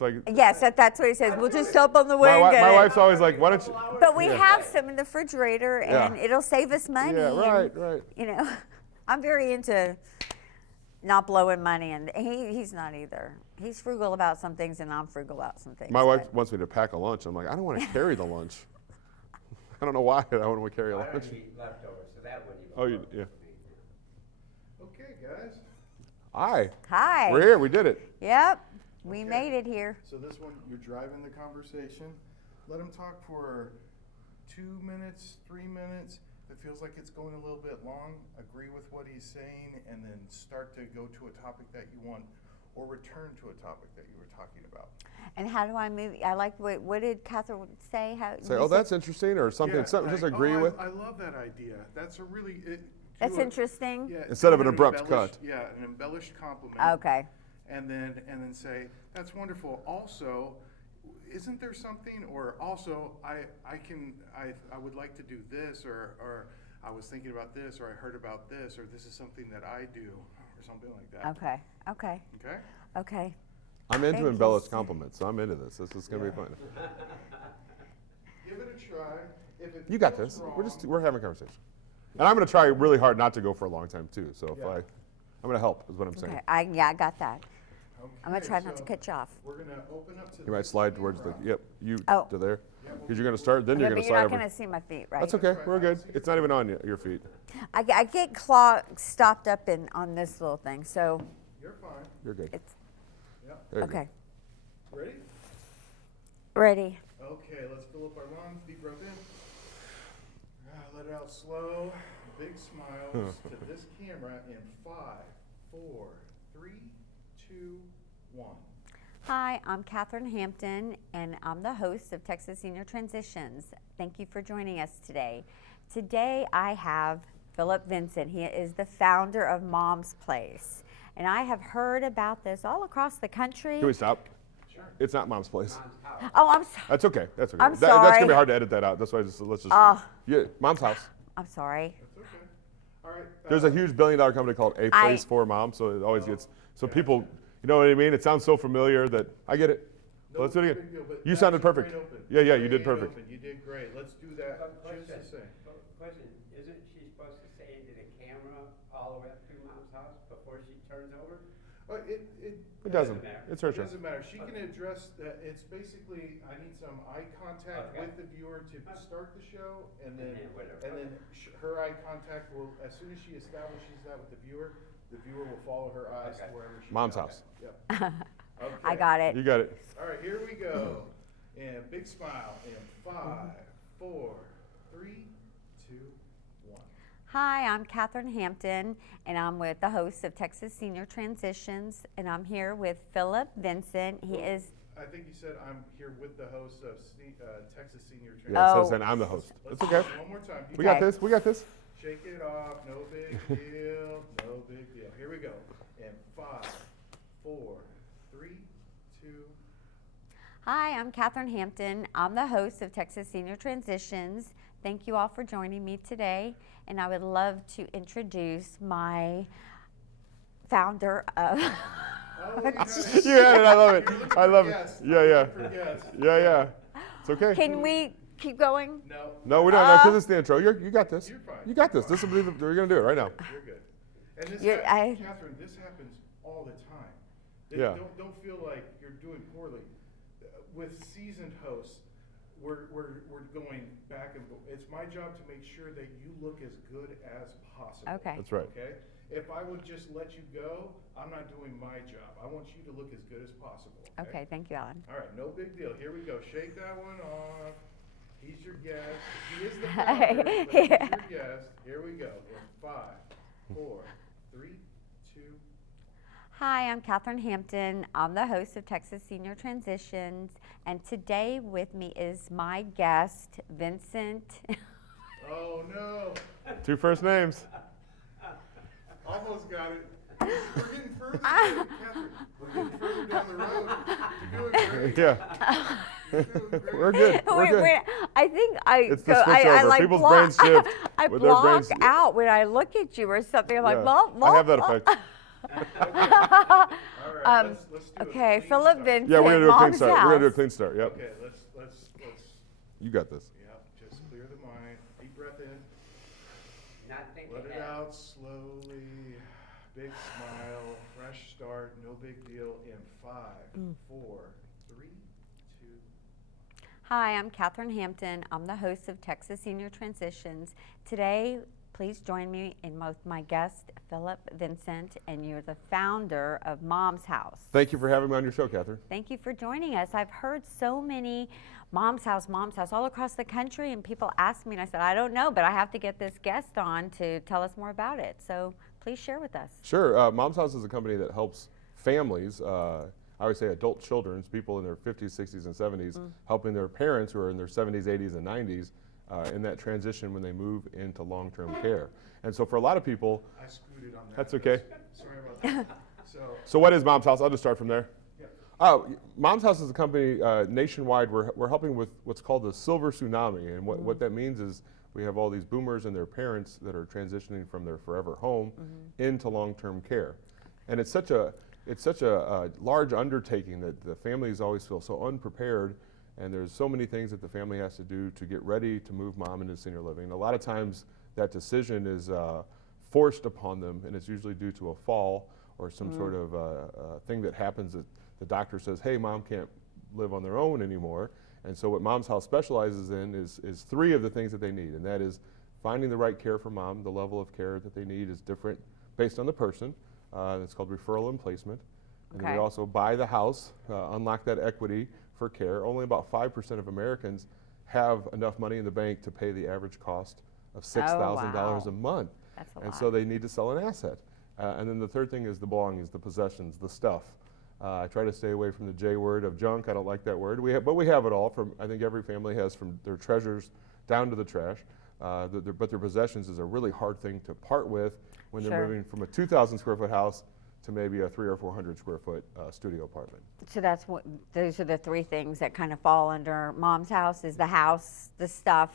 That's like. Yes, that's what he says. We'll just open the way My, and get my it. wife's always like, why don't you? But we have some in the refrigerator, and Yeah. it'll save us money. Yeah, right, and, right. You know, I'm very into not blowing money, and he's not either. He's frugal about some things, and I'm frugal about some things. My wife wants me to pack a lunch. I'm like, I don't want to carry the lunch. I don't know why I don't want to carry a I lunch. don't eat leftovers, so that wouldn't even Oh, you, work yeah. for me. Okay, guys. Hi. Hi. We're here. We did it. Yep. We Okay. made it here. So this one, you're driving the conversation. Let him talk for 2 minutes, 3 minutes. If it feels like it's going a little bit long, agree with what he's saying, and then start to go to a topic that you want, or return to a topic that you were talking about. And how do I move? I like what did Catherine say? How Say, you oh, said- that's interesting, or something. Yeah, Something just like, agree oh, with. I love that idea. That's a really. That's interesting. Yeah, Instead of do an abrupt embellished- cut. Yeah, an embellished compliment. Okay. And then say, that's wonderful. Also, isn't there something, or also I would like to do this, or I was thinking about this, or I heard about this, or this is something that I do, or something like that. Okay. Okay. Okay? Okay. I'm into Thank you. embellished compliments, so I'm into this. This is gonna be fun. Give it a try. If it You got feels this. wrong, We're having a conversation, and I'm gonna try really hard not to go for a long time too. So if Yeah. I'm gonna help, is what I'm saying. Okay. I got that. I'm gonna okay, try not to so cut you off. We're gonna open up to You might slide towards the. Yep. You Oh. to there. Because you're gonna start, then Yeah, you're gonna but slide you're not over. gonna see my feet, right? That's okay. We're good. It's not even on your feet. I get stopped up on this little thing, so You're fine. You're good. it's Yep. There you go. okay. Ready? Ready. Okay, let's fill up our lungs. Deep breath in. Let it out slow. Big smiles to this camera in 5, 4, 3, 2, 1. Hi, I'm Catherine Hampton, and I'm the host of Texas Senior Transitions. Thank you for joining us today. Today I have Philip Vincent. He is the founder of Mom's Place, and I have heard about this all across the country. Can we stop? Sure. It's not Mom's place. Oh, I'm sorry. That's okay. That's okay. I'm That's gonna sorry. be hard to edit that out. That's why let's just. Oh. Yeah, Mom's house. I'm sorry. That's okay. All right. There's a huge billion-dollar company called A Place for Mom, so it always gets people. You know what I mean? It sounds so familiar that I get it. No Let's do it big again. deal, but You that's sounded great perfect. open. Yeah, you did Great perfect. open. You did great. Let's do that just the same. Question, isn't she supposed to say into the camera all the way up to Mom's house before she turns over? It doesn't. matter. It's her It turn. doesn't matter. She can address that. It's basically, I need some eye contact Okay. with the viewer to start the show, and then, whatever. and then her eye contact will, as soon as she establishes that with the viewer will follow her eyes to Okay. wherever she Mom's goes. house. Yep. Okay. I got it. You got it. All right, here we go. And big smile in 5, 4, 3, 2, 1. Hi, I'm Catherine Hampton, and I'm with the host of Texas Senior Transitions, and I'm here with Philip Vincent. He is. I think you said I'm here with the host of Texas Senior Transition. Yeah, Oh. so then I'm the host. Let's It's do okay. it one more time. You We got Okay. this. We got this. Shake it off, no big deal, no big deal. Here we go. In 5, 4, 3, 2. Hi, I'm Catherine Hampton. I'm the host of Texas Senior Transitions. Thank you all for joining me today, and I would love to introduce my founder of. Oh, you got it. You had it. I love it. You're looking I for love it. guests. Yeah, You're yeah. looking for guests. Yeah. It's okay. Can we keep going? No, No, we don't. No, 'cause it's the intro. You got this. You're fine. You got this. This will be we're gonna do it right now. you're good. And this, You're- I- Catherine, this happens all the time. Yeah. Don't feel like you're doing poorly. With seasoned hosts, we're going back and forth. It's my job to make sure that you look as good as possible. Okay. That's right. Okay? If I would just let you go, I'm not doing my job. I want you to look as good as possible. Okay, thank you, Alan. All right, no big deal. Here we go. Shake that one off. He's your guest. He is the founder, but he's your guest. Here we go. In 5, 4, 3, 2. Hi, I'm Catherine Hampton. I'm the host of Texas Senior Transitions, and today with me is my guest, Vincent. Oh no! 2 first names. Almost got it. We're getting further, Catherine. We're getting further down the road. You're doing great. Yeah. You're doing great. We're good. We're good. Wait, I think I It's the go, I switchover. like People's block, brains shift I with their block brains- out when I look at you or something. I'm like, Yeah. blah, blah, I have that blah. effect. All right, let's do a Okay, clean Philip start. Vincent, Yeah, we're gonna do a clean Mom's start. We're gonna do a House. clean start. Yep. Okay, let's, You got this. yep, just clear the mind, deep breath in, Not thinking let it ahead. out slowly, big smile, fresh start, no big deal in 5, 4, 3, 2. Hi, I'm Catherine Hampton. I'm the host of Texas Senior Transitions. Today, please join me in with my guest, Philip Vincent, and you're the founder of Mom's House. Thank you for having me on your show, Catherine. Thank you for joining us. I've heard so many Mom's House all across the country, and people ask me, and I said, I don't know, but I have to get this guest on to tell us more about it. So please share with us. Sure. Mom's House is a company that helps families, I would say adult children, people in their 50s, 60s, and 70s, helping their parents who are in their 70s, 80s, and 90s in that transition when they move into long-term care. And so for a lot of people, I scooted on that. That's okay. Sorry about that. So what is Mom's House? I'll just start from there. Yeah. Mom's House is a company nationwide. We're helping with what's called the silver tsunami. And what that means is we have all these boomers and their parents that are transitioning from their forever home into long-term care. And it's such a large undertaking that the families always feel so unprepared, and there's so many things that the family has to do to get ready to move mom into senior living. And a lot of times that decision is forced upon them, and it's usually due to a fall or some sort of thing that happens that the doctor says, hey, mom can't live on their own anymore. And so what Mom's House specializes in is 3 of the things that they need, and that is finding the right care for mom. The level of care that they need is different based on the person. That's called referral and placement. And then we Okay. also buy the house, unlock that equity for care. Only about 5% of Americans have enough money in the bank to pay the average cost of $6,000 a wow. month. That's a And lot. so they need to sell an asset. And then the third thing is the belongings, the possessions, the stuff. I try to stay away from the J word of junk. I don't like that word. But we have it all. I think every family has, from their treasures down to the trash. But their possessions is a really hard thing to part with when they're Sure. moving from a 2,000 square foot house to maybe a 300 or 400 square foot studio apartment. So those are the 3 things that kind of fall under Mom's House: is the house, the stuff,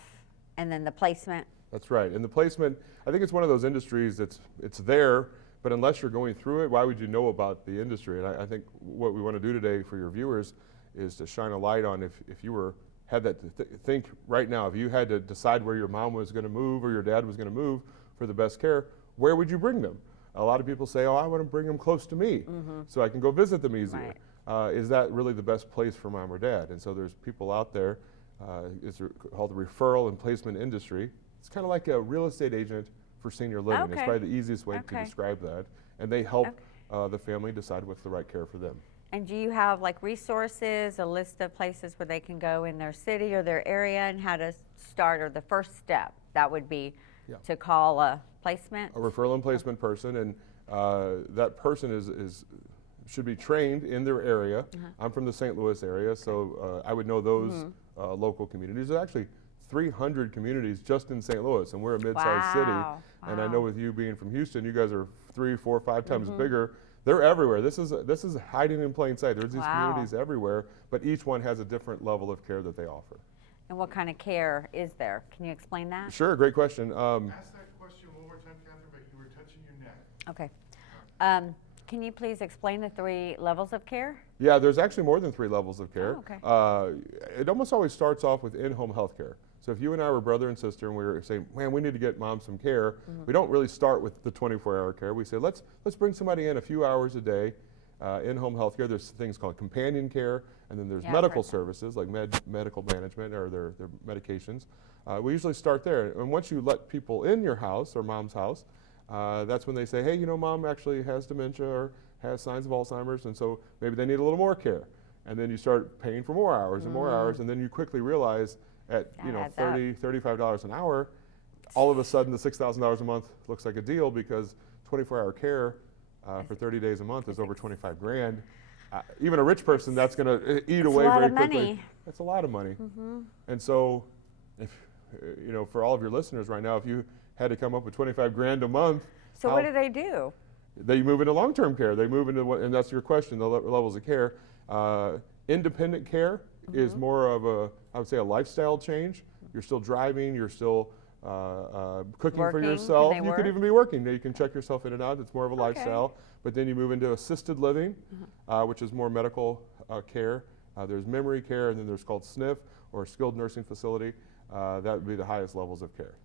and then the placement. That's right. And the placement, I think it's one of those industries that's it's there, but unless you're going through it, why would you know about the industry? And I think what we want to do today for your viewers is to shine a light on if you had that think right now, if you had to decide where your mom was going to move or your dad was going to move for the best care, where would you bring them? A lot of people say, oh, I want to bring them close to me so I can go visit them easier. Is that really the best place for mom or dad? And so there's people out there, it's called the referral and placement industry. It's kind of like a real estate agent for senior living. It's Okay. probably the easiest way to Okay. describe that. And they help the family decide what's the right care for them. And do you have like resources, a list of places where they can go in their city or their area, and how to start, or the first step that would be Yeah. to call a placement? A referral and placement person, and that person should be trained in their area. I'm from the St. Louis area, so I would know those local communities. There's actually 300 communities just in St. Louis, and we're a mid-sized city. Wow. And I know with you being from Houston, you guys are 3, 4, 5 times bigger. They're everywhere. This is hiding in plain sight. There's these Wow. communities everywhere, but each one has a different level of care that they offer. And what kind of care is there? Can you explain that? Sure, great question. Ask that question one more time, Catherine, but you were touching your neck. Okay. Can you please explain the 3 levels of care? Yeah, there's actually more than 3 levels of care. Oh, okay. It almost always starts off with in-home health care. So if you and I were brother and sister and we were saying, man, we need to get mom some care, we don't really start with the 24-hour care. We say, let's bring somebody in a few hours a day. In-home health care, there's things called companion care, and then there's Yeah, I've medical heard that. services like medical management or their medications. We usually start there. And once you let people in your house or mom's house, that's when they say, hey, you know, mom actually has dementia or has signs of Alzheimer's, and so maybe they need a little more care. And then you start paying for more hours and more hours, and then you quickly realize at That adds up. $30, $35 an hour, all of a sudden the $6,000 a month looks like a deal, because 24-hour care for 30 days a month is over 25 grand. Even a rich person, that's going to eat away a lot very of quickly. money. That's a lot of money. And so, if for all of your listeners right now, if you had to come up with 25 grand a month, So how- what do they do? they move into long-term care. They move into and that's your question, the levels of care. Independent care is more of I would say a lifestyle change. You're still driving, you're still cooking Working? for Can yourself. they You work? could even be working. You can check yourself in and out. It's more of a Okay. lifestyle. But then you move into assisted living, which is more medical care. There's memory care, and then there's called SNF, or skilled nursing facility. That would be the highest levels of care.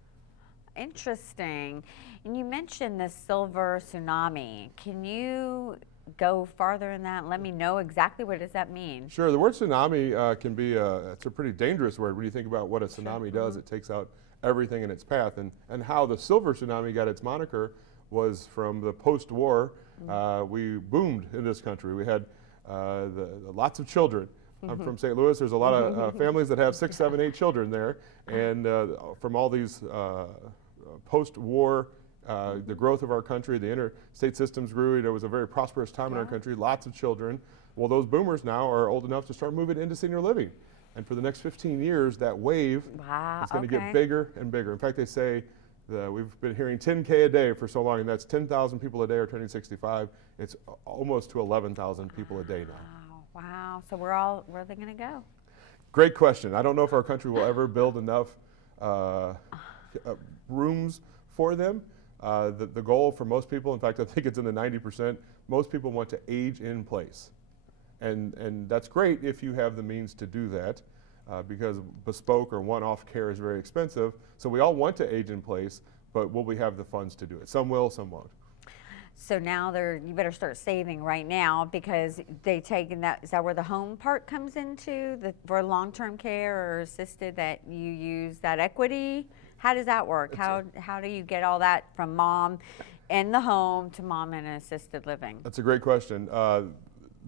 Interesting. And you mentioned the silver tsunami. Can you go farther in that and let me know exactly what does that mean? Sure. The word tsunami can be it's a pretty dangerous word when you think about what a tsunami does. It takes out everything in its path. And how the silver tsunami got its moniker was from the post-war. We boomed in this country. We had lots of children. I'm from St. Louis. There's a lot of families that have 6, 7, 8 children there. And from all these post-war, the growth of our country, the interstate systems grew. It was a very prosperous time in our country, lots of children. Well, those boomers now are old enough to start moving into senior living. And for the next 15 years, that wave Wow, is going to okay. get bigger and bigger. In fact, they say that we've been hearing 10K a day for so long, and that's 10,000 people a day are turning 65. It's almost to 11,000 people a day now. Wow, wow. So where are they going to go? Great question. I don't know if our country will ever build enough rooms for them. The goal for most people, in fact, I think it's in the 90%, most people want to age in place. And that's great if you have the means to do that, because bespoke or one-off care is very expensive. So we all want to age in place, but will we have the funds to do it? Some will, some won't. So now you better start saving right now because they taken that. Is that where the home part comes into for long-term care or assisted, that you use that equity? How does that work? How do you get all that from mom in the home to mom in assisted living? That's a great question.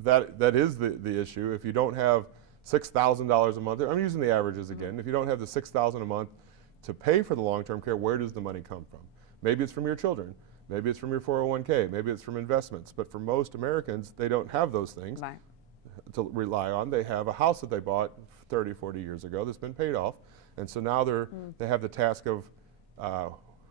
That is the issue. If you don't have $6,000 a month, I'm using the averages again. If you don't have the $6,000 a month to pay for the long-term care, where does the money come from? Maybe it's from your children. Maybe it's from your 401k. Maybe it's from investments. But for most Americans, they don't have those things Right. to rely on. They have a house that they bought 30, 40 years ago that's been paid off. And so now they have the task of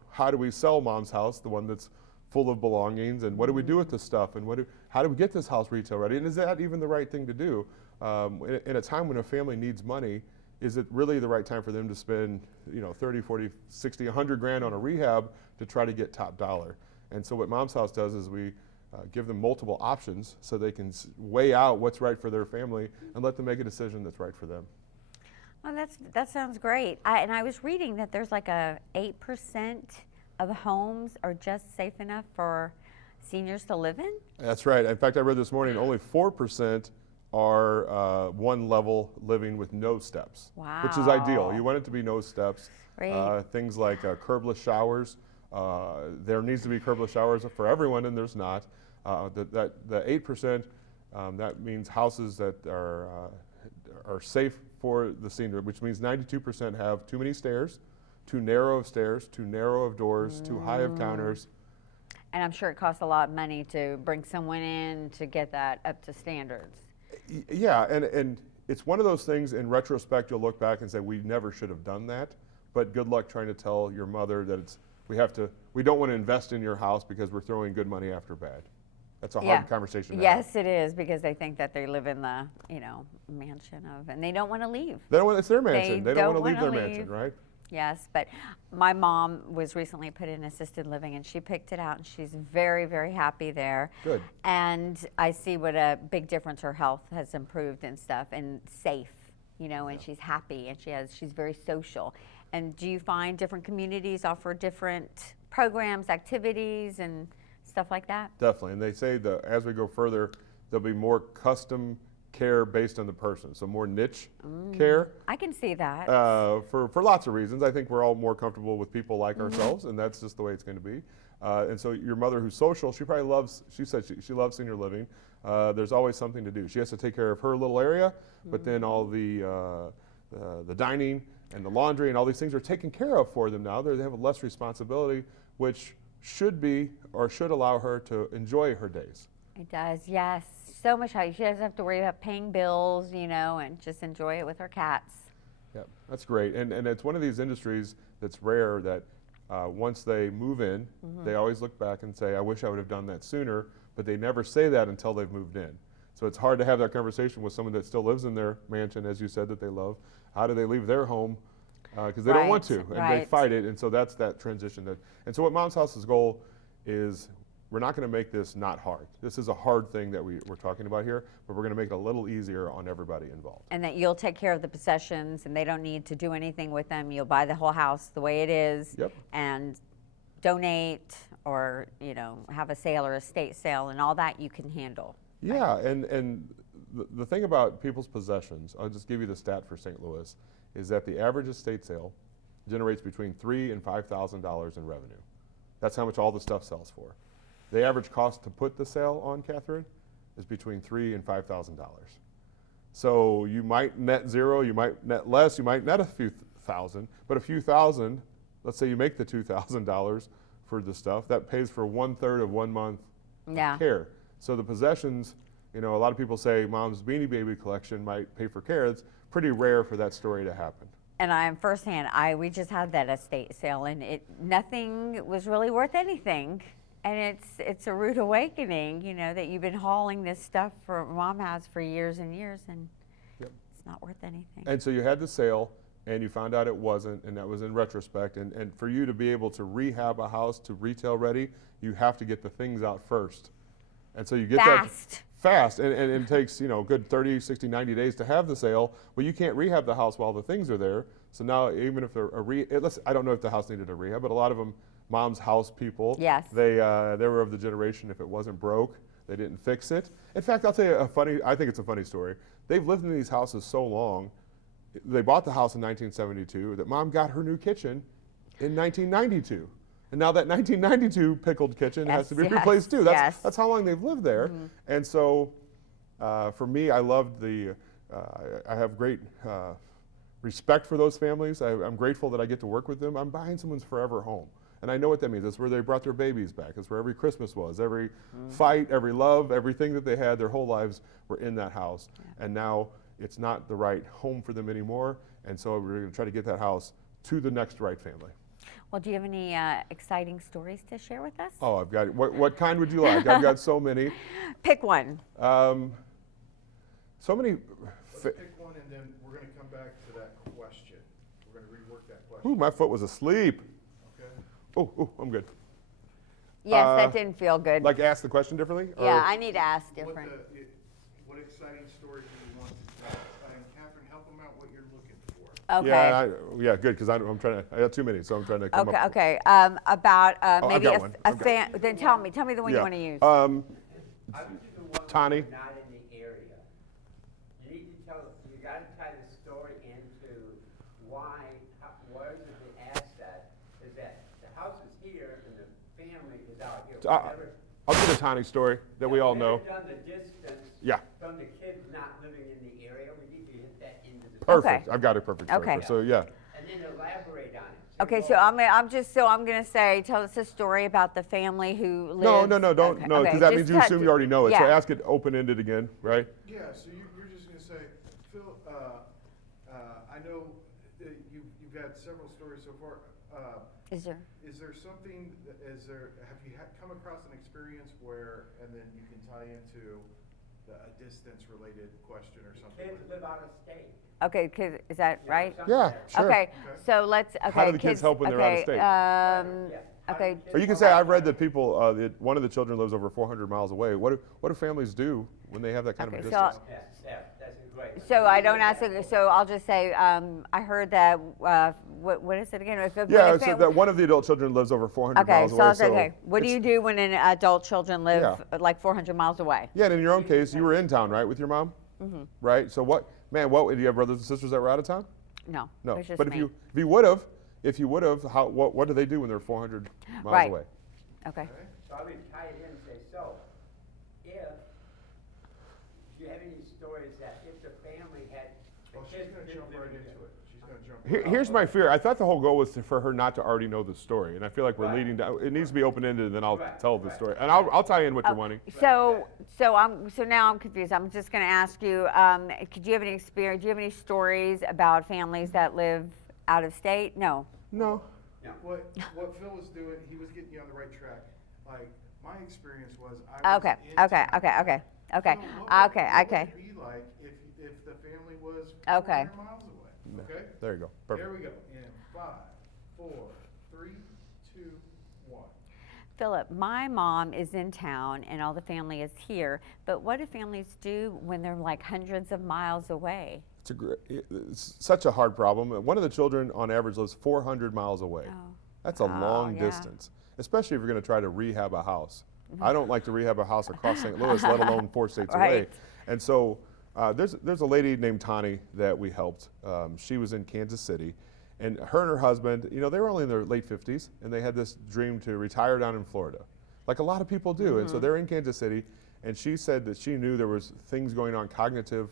how do we sell mom's house, the one that's full of belongings, and what do we do with this stuff, and how do we get this house retail ready, and is that even the right thing to do? In a time when a family needs money, is it really the right time for them to spend 30, 40, 60, 100 grand on a rehab to try to get top dollar? And so what Mom's House does is we give them multiple options so they can weigh out what's right for their family and let them make a decision that's right for them. Well, that sounds great. And I was reading that there's like 8% of homes are just safe enough for seniors to live in. That's right. In fact, I read this morning only 4% are one level living with no steps, which is ideal. Wow. You want it to be no steps. Right. Things like curbless showers. There needs to be curbless showers for everyone, and there's not. The 8%, that means houses that are safe for the senior, which means 92% have too many stairs, too narrow of stairs, too narrow of doors, too high of counters. And I'm sure it costs a lot of money to bring someone in to get that up to standards. Yeah, and it's one of those things, in retrospect, you'll look back and say, we never should have done that, but good luck trying to tell your mother that we don't want to invest in your house because we're throwing good money after bad. That's a hard conversation to have. Yes, it is, because they think that they live in the, mansion and they don't want to leave. It's their mansion. They don't want to leave their mansion, right? Yes, but my mom was recently put in assisted living and she picked it out and she's very, very happy there. Good. And I see what a big difference her health has improved and stuff, and safe, and she's happy and she's very social. And do you find different communities offer different programs, activities, and stuff like that? Definitely, and they say that as we go further, there'll be more custom care based on the person, so more niche care. I can see that. For lots of reasons. I think we're all more comfortable with people like ourselves, and that's just the way it's going to be. And so your mother, who's social, she said she loves senior living. There's always something to do. She has to take care of her little area, but then all the dining and the laundry and all these things are taken care of for them now. They have less responsibility, which should allow her to enjoy her days. It does, yes. So much how she doesn't have to worry about paying bills, and just enjoy it with her cats. Yeah, that's great. And it's one of these industries that's rare that once they move in, they always look back and say, I wish I would have done that sooner, but they never say that until they've moved in. So it's hard to have that conversation with someone that still lives in their mansion, as you said, that they love. How do they leave their home because they don't want Right, to, and they right. fight it, and so that's that transition. And so what Mom's House's goal is, we're not going to make this not hard. This is a hard thing that we're talking about here, but we're going to make it a little easier on everybody involved. And that you'll take care of the possessions and they don't need to do anything with them. You'll buy the whole house the way it is. Yep. And donate or, have a sale or estate sale and all that you can handle. Yeah, and the thing about people's possessions, I'll just give you the stat for St. Louis, is that the average estate sale generates between $3,000 and $5,000 in revenue. That's how much all the stuff sells for. The average cost to put the sale on, Catherine, is between $3,000 and $5,000. So you might net zero, you might net less, you might net a few thousand, but a few thousand, let's say you make the $2,000 for the stuff, that pays for 1/3 of 1 month Yeah. care. So the possessions, a lot of people say Mom's Beanie Baby collection might pay for care. It's pretty rare for that story to happen. And I'm firsthand, we just had that estate sale and nothing was really worth anything. And it's a rude awakening, that you've been hauling this stuff Mom has for years and years and Yep. it's not worth anything. And so you had the sale, and you found out it wasn't, and that was in retrospect. And for you to be able to rehab a house to retail ready, you have to get the things out first. And so you get Fast. that fast, and it takes a good 30, 60, 90 days to have the sale. Well, you can't rehab the house while the things are there. So now, even if they're I don't know if the house needed a rehab, but a lot of them, Mom's House people, Yes. they were of the generation, if it wasn't broke, they didn't fix it. In fact, I'll tell you I think it's a funny story. They've lived in these houses so long. They bought the house in 1972, that Mom got her new kitchen in 1992. And now that 1992 pickled kitchen has to be Yes, replaced too. yes. That's how long they've lived there. And so for me, I loved I have great respect for those families. I'm grateful that I get to work with them. I'm buying someone's forever home. And I know what that means. That's where they brought their babies back. That's where every Christmas was. Every fight, every love, everything that they had, their whole lives were in that house. And now it's not the right home for them anymore. And so we're going to try to get that house to the next right family. Well, do you have any exciting stories to share with us? Oh, I've got it. What kind would you like? I've got so many. Pick one. So many. Let's pick one, and then we're gonna come back to that question. We're gonna rework that question. Ooh, my foot was asleep. Okay? Oh, I'm good. Yes, Uh, that didn't feel good. Like ask the question differently? Or- Yeah, I need to ask different. What exciting story do you want to tell? And Catherine, help them out what you're looking for. Okay. Yeah, good, because I'm trying to, I got too many, so I'm trying to come up. Okay. About I've maybe got a, one. a I've got- fan. Then tell me the one you Yeah. want to use. I would do the one Tani? that's not in the area. You need to you gotta tie the story into where is it the asset, is that the house is here and the family is out here. I'll do the Tani story that we all know. We've never done the distance Yeah. from the kids not living in the area. We need to hit that into the. Perfect. Okay. I've got a perfect story. Okay. So yeah. And then elaborate on it. Okay, so I'm gonna say, tell us a story about the family who lives. No, don't, okay, no, okay, because that just means you cut- assume you already know it. So yeah. ask it open-ended again, right? Yeah, so you're just gonna say, Phil, I know that you've had several stories so far. Is there? Is there something, have you come across an experience where, and then you can tie into a distance-related question or something Kids like live out of state. Okay, is that You know, right? something Yeah, like that. sure. Okay, so let's. Okay, How do the kids help when they're out of state? Yeah. Okay. Or you can say, I've read that people, one of the children lives over 400 miles away. What do families do when they have that kind of a Okay, distance? so- Yeah, that's great. So I don't ask it. So I'll just say, I heard that. What is it again? When Yeah, a so fam- that one of the adult children lives over 400 Okay, miles so away. I'll say, okay. What do it's- you do when an adult children live Yeah. like 400 miles away? Yeah, and in your own case, you were in town, right, with your mom? Mm-hmm. Right? So what do you have brothers and sisters that were out of town? No. No. It's just But me. if you would have, what do they do when they're 400 miles Right. away? Okay. So I would tie it in and say, so, if you have any stories that if the family had, the Well, she's kids gonna didn't jump live right in into the- it. She's gonna jump. Here's my fear. I thought the whole goal was for her not to already know the story, and I feel like we're Right. leading down. It needs to be open-ended, and then I'll Right, tell the right. story, and I'll tie in what you're wanting. So now I'm confused. I'm just going to ask you. Could you have any experience? Do you have any stories about families that live out of state? No. No. What Phil was doing, he was getting you on the right track. Like, my experience was, I was Okay. in Okay. town. Okay. Okay. Okay. So what Okay. would Okay. it be like if the family was Okay. 400 miles away? Okay? There you go. There Perfect. we go. Yeah. 5, 4, 3, 2, 1. Philip, my mom is in town and all the family is here, but what do families do when they're like hundreds of miles away? It's such a hard problem. One of the children on average lives 400 miles away. Oh. That's a long yeah. distance, especially if you're going to try to rehab a house. I don't like to rehab a house across St. Louis, let alone 4 states away. Right. And so there's a lady named Tani that we helped. She was in Kansas City, and her husband, you know, they were only in their late 50s, and they had this dream to retire down in Florida, like a lot of people do. And so they're in Kansas City, and she said that she knew there was things going on, cognitive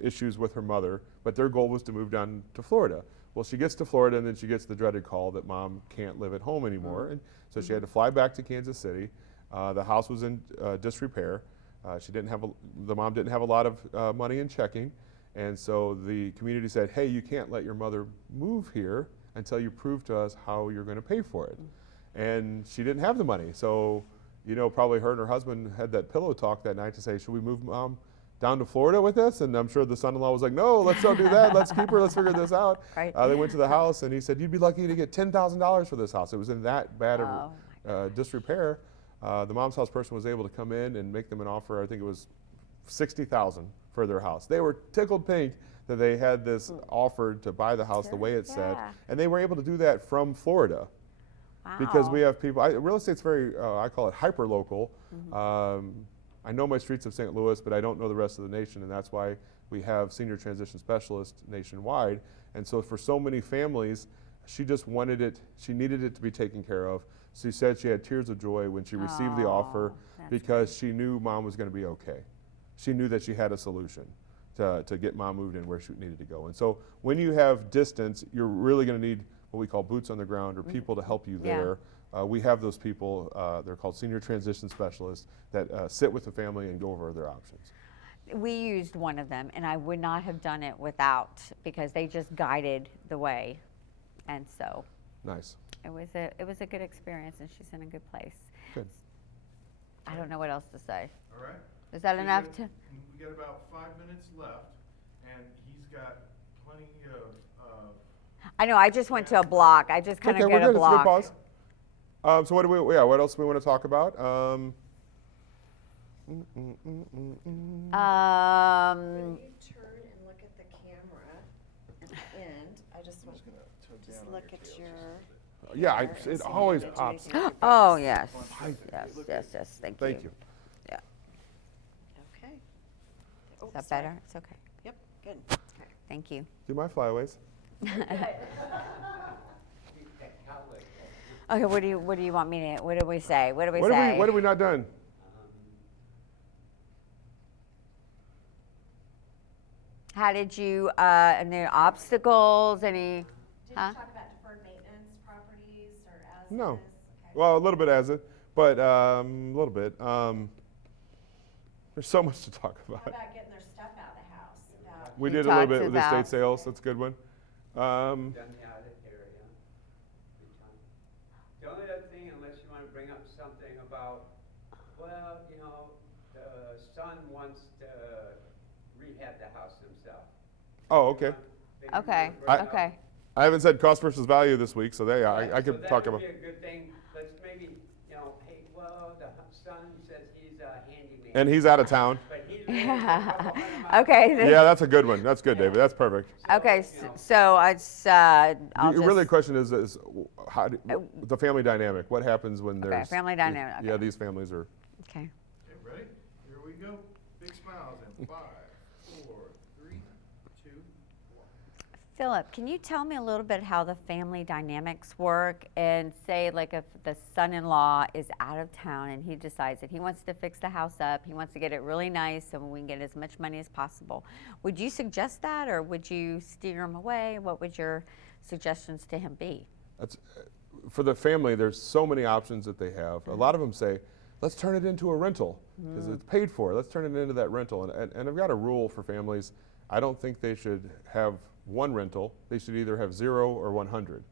issues with her mother, but their goal was to move down to Florida. Well, she gets to Florida, and then she gets the dreaded call that mom can't live at home anymore, and so she had to fly back to Kansas City. The house was in disrepair. The mom didn't have a lot of money in checking, and so the community said, hey, you can't let your mother move here until you prove to us how you're going to pay for it. And she didn't have the money, so you know, probably her and her husband had that pillow talk that night to say, should we move mom down to Florida with us? And I'm sure the son-in-law was like, no, let's don't do that. Let's keep her. Let's figure this out. Right. They went to the house, and he said, you'd be lucky to get $10,000 for this house. It was in that bad Oh, of disrepair. The mom's house person was able to come in and make them an offer. I think it was $60,000 for their house. They were tickled pink that they had this offered to buy the house the way it said, Yeah. and they were able to do that from Florida. Wow. Because we have people, real estate's very, I call it hyper local. I know my streets of St. Louis, but I don't know the rest of the nation, and that's why we have senior transition specialists nationwide. And so for so many families, she just wanted it, she needed it to be taken care of. She said she had tears of joy when she received the offer that's because she knew mom was going to be okay. She knew that she had a solution to get mom moved in where she needed to go. And so when you have distance, you're really going to need what we call boots on the ground or people to help you Yeah. there. We have those people, they're called senior transition specialists that sit with the family and go over their options. We used one of them, and I would not have done it without, because they just guided the way. And so Nice. it was a good experience, and she's in a good place. Good. I don't know what else to say. All right? Is that So enough to? We got about 5 minutes left, and he's got plenty of I know, I just went to a block. I just kind Okay, of we're get good. a It's a good block. pause. So what else do we want to talk about? When you turn and look at the camera, and I just want just look at your. Yeah, hair and it see if always you get pops. anything on your Oh, face. yes. I- Yes, thank you. Thank you. Yeah. Okay. Oh, Is that sorry. better? It's okay. Yep, good. Thank you. Do my flyaways. Okay, what do you want me to, what do we say? What do we What say? have we not done? How did you, any obstacles, any, Did Huh? you talk about deferred maintenance properties or as No. is? Okay. Well, a little bit as it, but a little bit. There's so much to talk How about. about getting their stuff out of the house? About We You did a little talked bit with estate about- sales. That's a good one. Done the audit area. Good time. The only other thing, unless you want to bring up something about, well, you know, the son wants to rehab the house himself. Oh, okay. Maybe okay, you wanna bring up- okay. I haven't said cost versus value this week, so there, Right, I could so talk that about. would be a good thing. Let's maybe, you know, hey, well, the son says he's a handyman. And he's out of town. But he's living a couple hundred miles Okay, away. Yeah, that's a good one. That's good, David. That's perfect. Okay, you know. so it's, I'll Really, the just, question is how the family dynamic. What happens when Okay, there's family dynamic, Yeah, okay. these families are. okay. Okay, ready? Here we go. Big smiles in 5, 4, 3, 2, 1. Philip, can you tell me a little bit how the family dynamics work, and say like if the son-in-law is out of town and he decides that he wants to fix the house up, he wants to get it really nice so we can get as much money as possible. Would you suggest that, or would you steer him away? What would your suggestions to him be? That's for the family. There's so many options that they have. A lot of them say, let's turn it into a rental because it's paid for. Let's turn it into that rental. And I've got a rule for families. I don't think they should have one rental. They should either have 0 or 100.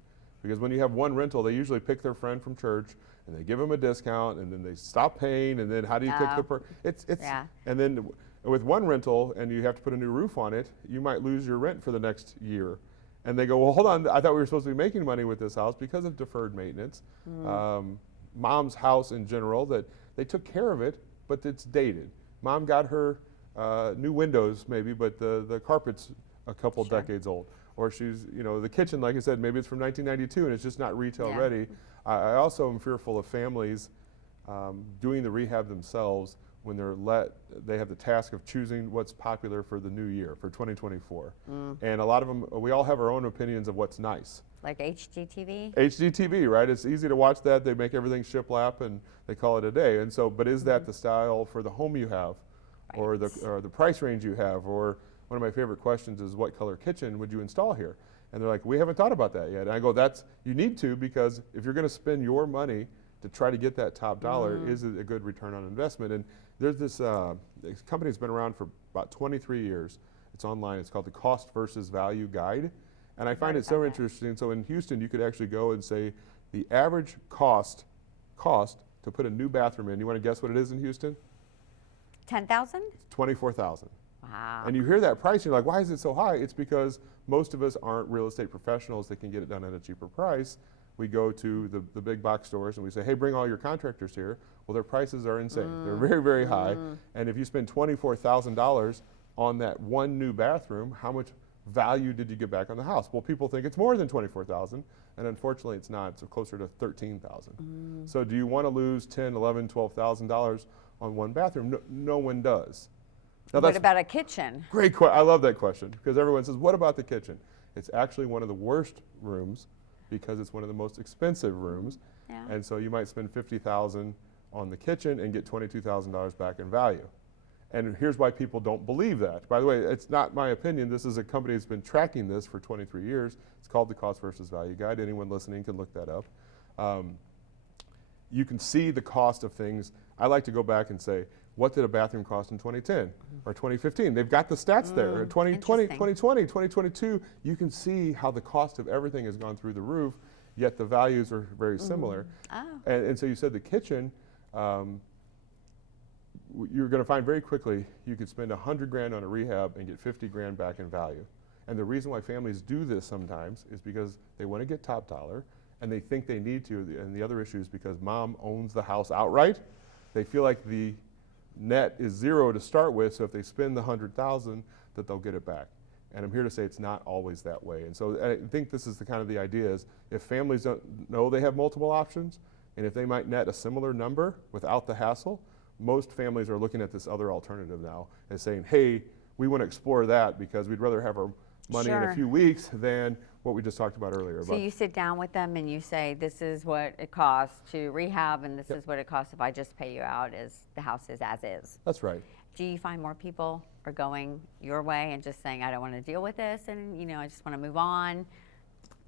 Because when you have one rental, they usually pick their friend from church and they give them a discount, and then they stop paying, and then how do you kick the it's Yeah. and then with one rental and you have to put a new roof on it, you might lose your rent for the next year. And they go, well, hold on, I thought we were supposed to be making money with this house because of deferred maintenance. Mom's house in general, that they took care of it, but it's dated. Mom got her new windows maybe, but the carpet's a couple decades old. Or she's, the kitchen, like I said, maybe it's from 1992 and it's just not retail ready. I also am fearful of families doing the rehab themselves when they have the task of choosing what's popular for the new year, for 2024. And a lot of them, we all have our own opinions of what's nice. Like HGTV? HGTV, right? It's easy to watch that. They make everything shiplap and they call it a day. And so, but is that the style for the home you have, or the price range you have? Or one of my favorite questions is, what color kitchen would you install here? And they're like, we haven't thought about that yet. And I go, you need to, because if you're going to spend your money to try to get that top dollar, is it a good return on investment? And there's this company that's been around for about 23 years. It's online. It's called the Cost versus Value Guide. And I find it so interesting. So in Houston, you could actually go and say the average cost to put a new bathroom in. You want to guess what it is in Houston? 10,000? $24,000. Wow. And you hear that price, and you're like, why is it so high? It's because most of us aren't real estate professionals that can get it done at a cheaper price. We go to the big box stores and we say, hey, bring all your contractors here. Well, their prices are insane. They're very, very high. And if you spend $24,000 on that one new bathroom, how much value did you get back on the house? Well, people think it's more than $24,000, and unfortunately it's not. It's closer to $13,000. So do you want to lose $10,000, $11,000, $12,000 on one bathroom? No one does. Now, What about a kitchen? Great question. I love that question, because everyone says, what about the kitchen? It's actually one of the worst rooms because it's one of the most expensive rooms. Yeah. And so you might spend $50,000 on the kitchen and get $22,000 back in value. And here's why people don't believe that. By the way, it's not my opinion. This is a company that's been tracking this for 23 years. It's called the Cost versus Value Guide. Anyone listening can look that up. You can see the cost of things. I like to go back and say, what did a bathroom cost in 2010 or 2015? They've got the stats there. 2020, 2020, 2022, you can see how the cost of everything has gone through the roof, yet the values are very similar. Oh. And so you said the kitchen, you're going to find very quickly you could spend $100,000 on a rehab and get $50,000 back in value. And the reason why families do this sometimes is because they want to get top dollar and they think they need to. And the other issue is because mom owns the house outright. They feel like the net is zero to start with, so if they spend the $100,000, that they'll get it back. And I'm here to say it's not always that way. And so I think this is the kind of the idea is, if families don't know they have multiple options, and if they might net a similar number without the hassle, most families are looking at this other alternative now and saying, hey, we want to explore that because we'd rather have our money in a Sure. few weeks than what we just talked about earlier. So you sit down with them and you say, this is what it costs to rehab, and this is what it costs if I just pay you out as the house is as is. That's right. Do you find more people are going your way and just saying, I don't want to deal with this, and I just want to move on?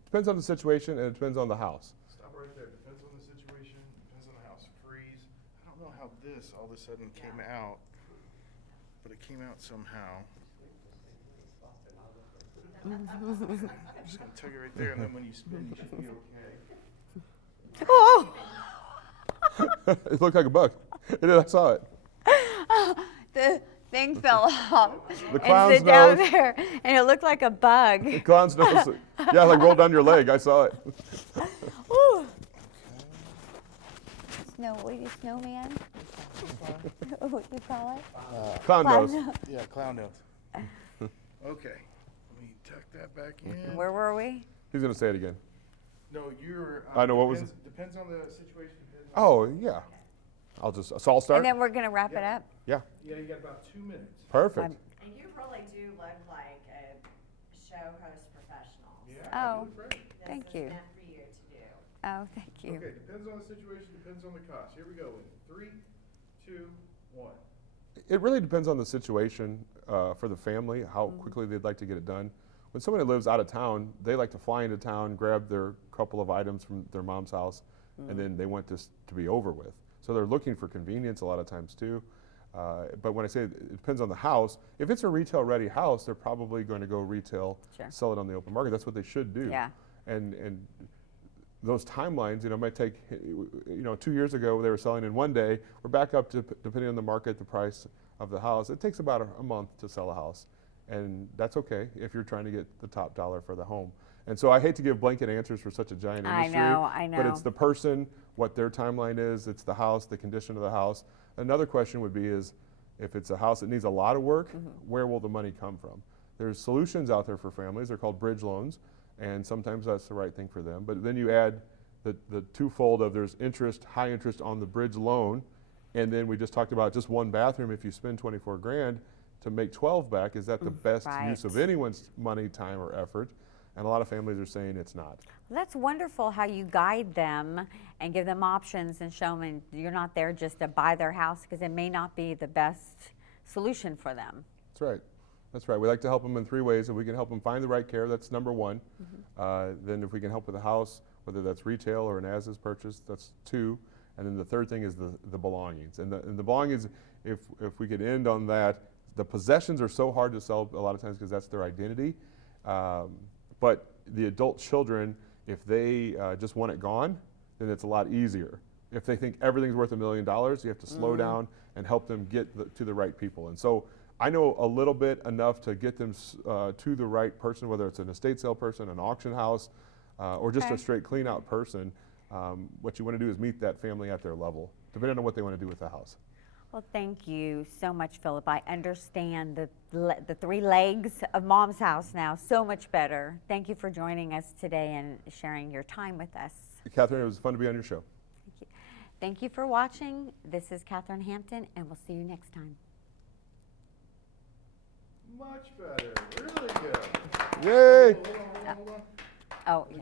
Depends on the situation and it depends on the house. Stop right there. Depends on the situation, depends on the house. Freeze. I don't know how this all of a sudden came out, but it came out somehow. I'm just gonna tug it right there, and then when you spin, you should be okay. Oh! It looked like a bug. It did, I saw it. The thing fell off The and clown's sit down nose. there, and it looked like a bug. The clown's nose. Yeah, like rolled down your leg. I saw it. Ooh. Snowman? What do you call it? Clown nose. Yeah, clown nose. Okay, let me tuck that back in. Where were we? He's going to say it again. No, you're. I know, what was Depends on the situation. Depends on Oh, yeah. So I'll start? And then we're going to wrap it up. Yeah, Yeah, you got about 2 minutes. perfect. Um, And you really do look like a show host professional. Yeah. Oh. you look great. Thank This you. is meant for you to do. Oh, thank you. Okay, depends on the situation, depends on the cost. Here we go. In 3, 2, 1. It really depends on the situation for the family, how quickly they'd like to get it done. When somebody lives out of town, they like to fly into town, grab their couple of items from their mom's house, and then they want this to be over with. So they're looking for convenience a lot of times too. But when I say it depends on the house, if it's a retail-ready house, they're probably going to go retail, Sure. sell it on the open market. That's what they should do. Yeah. And those timelines, might take, 2 years ago they were selling in one day. We're back up to, depending on the market, the price of the house. It takes about a month to sell a house. and that's okay if you're trying to get the top dollar for the home. And so I hate to give blanket answers for such a giant I industry. know. But it's the person, what their timeline is, it's the house, the condition of the house. Another question would be is, if it's a house that needs a lot of work, where will the money come from? There's solutions out there for families. They're called bridge loans, and sometimes that's the right thing for them. But then you add the twofold of there's interest, high interest on the bridge loan, and then we just talked about just one bathroom. If you spend 24 grand to make 12 back, is that the best use of Right. anyone's money, time, or effort? And a lot of families are saying it's not. Well, that's wonderful how you guide them and give them options and show them you're not there just to buy their house because it may not be the best solution for them. That's right. That's right. We like to help them in 3 ways. If we can help them find the right care, that's number 1. Then if we can help with the house, whether that's retail or an as-is purchase, that's 2. And then the third thing is the belongings. And the belongings, if we could end on that, the possessions are so hard to sell a lot of times because that's their identity. But the adult children, if they just want it gone, then it's a lot easier. If they think everything's worth $1 million, you have to slow down and help them get to the right people. And so I know a little bit enough to get them to the right person, whether it's an estate sale person, an auction house, or just Okay. a straight clean out person. What you want to do is meet that family at their level, depending on what they want to do with the house. Well, thank you so much, Philip. I understand the 3 legs of Mom's House now so much better. Thank you for joining us today and sharing your time with us. Catherine, it was fun to be on your show. Thank you. Thank you for watching. This is Catherine Hampton, and we'll see you next time. Much better, really good. Yay! Hold on. Oh, yes.